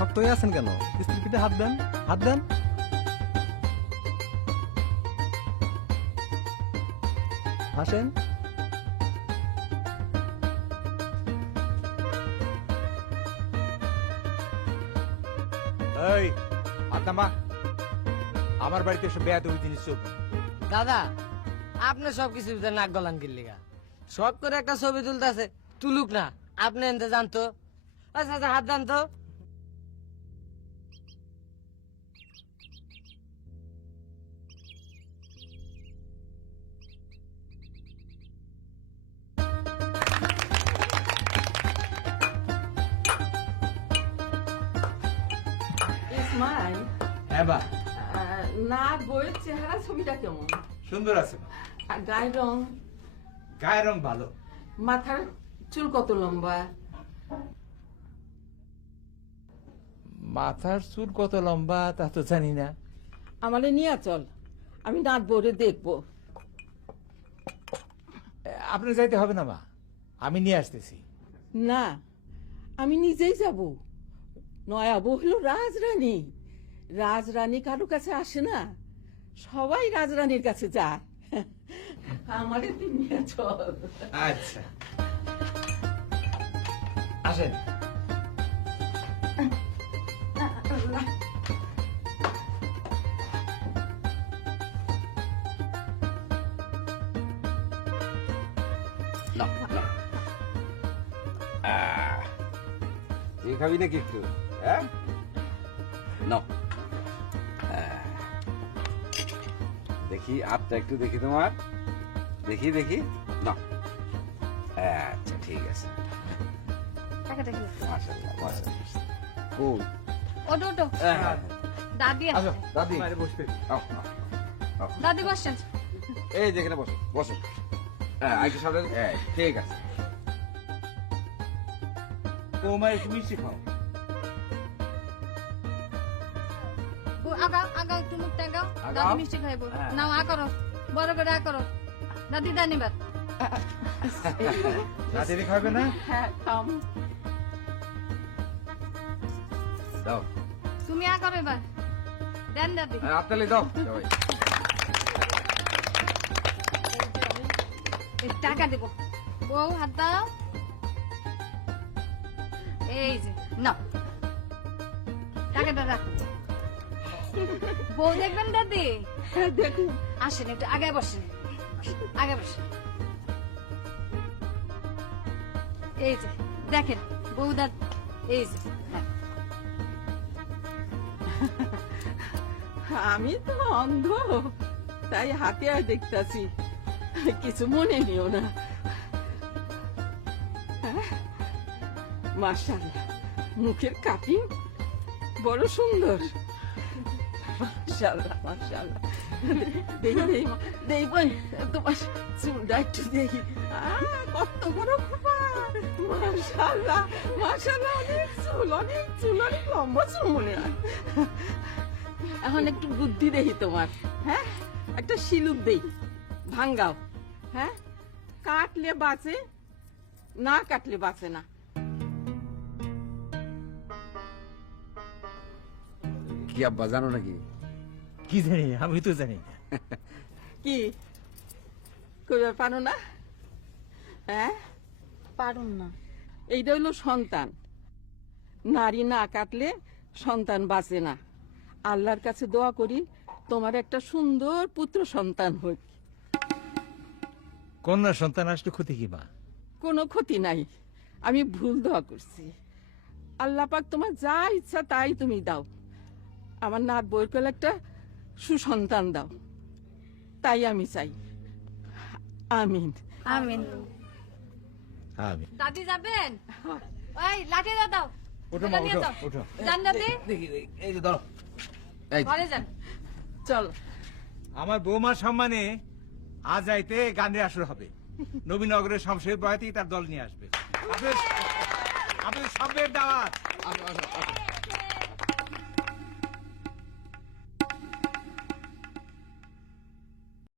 শক্ত হয়ে আছেন কেন? স্ত্রীর পিঠে হাত দেন, হাত দেন। হাসেন। এই আত্মা আমার বাড়িতে এসে বেয়াদ ওই জিনিস চলবে। দাদা আপনি সবকিছু নাক গলান গিল্লিগা শখ করে একটা ছবি তুলতেছে তুলুক না, আপনি এনতে জানতো। আচ্ছা আচ্ছা হাত দেন তো। ইসমাইল, হ্যাঁ বা না বইয়ের চেহারা ছবিটা কেমন? সুন্দর আছে মা। আর গায়ের রং, গায়ের রং ভালো। মাথার চুল কত লম্বা? মাথার চুল কত লম্বা তা তো জানি না। আমারে নিয়ে চল, আমি নাচ বউরে দেখবো। আপনি যাইতে হবে না মা, আমি নিয়ে আসতেছি। না, আমি নিজেই যাব। নয়া বউ হলো রাজরানী। রাজরানী কারো কাছে আসে না, সবাই রাজরানীর কাছে যায়। আমারে তুই নিয়ে চল। আচ্ছা আসেন। তুই খাবি নাকি একটু? হ্যাঁ নাও। দেখি হাতটা একটু দেখি তোমার, দেখি দেখি নাও। আচ্ছা ঠিক আছে। মাশাআল্লাহ মাশাআল্লাহ। খুব ওটো ওটো দাদি আসো আসছে। দাদি, বাইরে বসতে আও, আও। দাদি বসছেন। এই যেখানে বসো বসো। হ্যাঁ আগে সামনে, ঠিক আছে। বৌমা একটু মিষ্টি খাও। আগাও আগাও একটু মুখটা আগাও। আগাও। দাদি মিষ্টি খাইবো। হ্যাঁ। নাও আ করো, বড় করে আ করো। দাদি দানিবাদ। রাতে খাবে না? হ্যাঁ কাম। দাও তুমি আ করো এবার। দেন দাদি। আপতালি দাও সবাই। এই টাকা দেবো। বউ হাত দাও। এই যে নাও টাকাটা রাখো। বউ দেখবেন দাদি। হ্যাঁ দেখুন। আসেন একটু আগে বসেন, আগে বসেন। এই যে দেখেন বউদা, এই যে হ্যাঁ। আমি তো অন্ধ, তাই হাতে আর দেখতাছি, কিছু মনে নিও না। মাশাআল্লাহ, মুখের কাটিং বড় সুন্দর। মাশাআল্লাহ মাশাআল্লাহ। দেখি দেখি দেখি বোন, তোমার চুলটা একটু দেখি। কত বড় খোপা! মাশাআল্লাহ মাশাআল্লাহ, অনেক চুল অনেক লম্বা চুল মনে হয়। এখন একটু বুদ্ধি দেখি তোমার। হ্যাঁ, একটা শিলুক দেই, ভাঙ্গাও। হ্যাঁ, কাটলে বাঁচে, না কাটলে বাঁচে না। কি আব্বা জানো নাকি? কি জানি, আমি তো জানি না। কি কইবার পারো না? হ্যাঁ, পারুন না। এইটা হইলো সন্তান। নারী না কাটলে সন্তান বাঁচে না। আল্লাহর কাছে দোয়া করি তোমার একটা সুন্দর পুত্র সন্তান হোক। কন্যা সন্তান আসলে ক্ষতি কি মা? কোনো ক্ষতি নাই, আমি ভুল দোয়া করছি। আল্লাহ পাক তোমার যা ইচ্ছা তাই তুমি দাও। আমার নাত বউর কোলে একটা সুসন্তান দাও, তাই আমি চাই। আমিন। আমিন। আমি দাদি যাবেন? ওই লাঠিটা দাও। ওঠো মা, এটা নিয়ে ওঠো, যাও। ওঠো। যান দাদি, দেখি দেখি, এই যে ধরো। এই ঘরে যান। চল। আমার বৌমার সম্মানে আজ আইতে গানের আসর হবে। নবীনগরের শামশের বয়াতি তার দল নিয়ে আসবে। আপনাদের সবের দাওয়াত। আসো আসো আসো।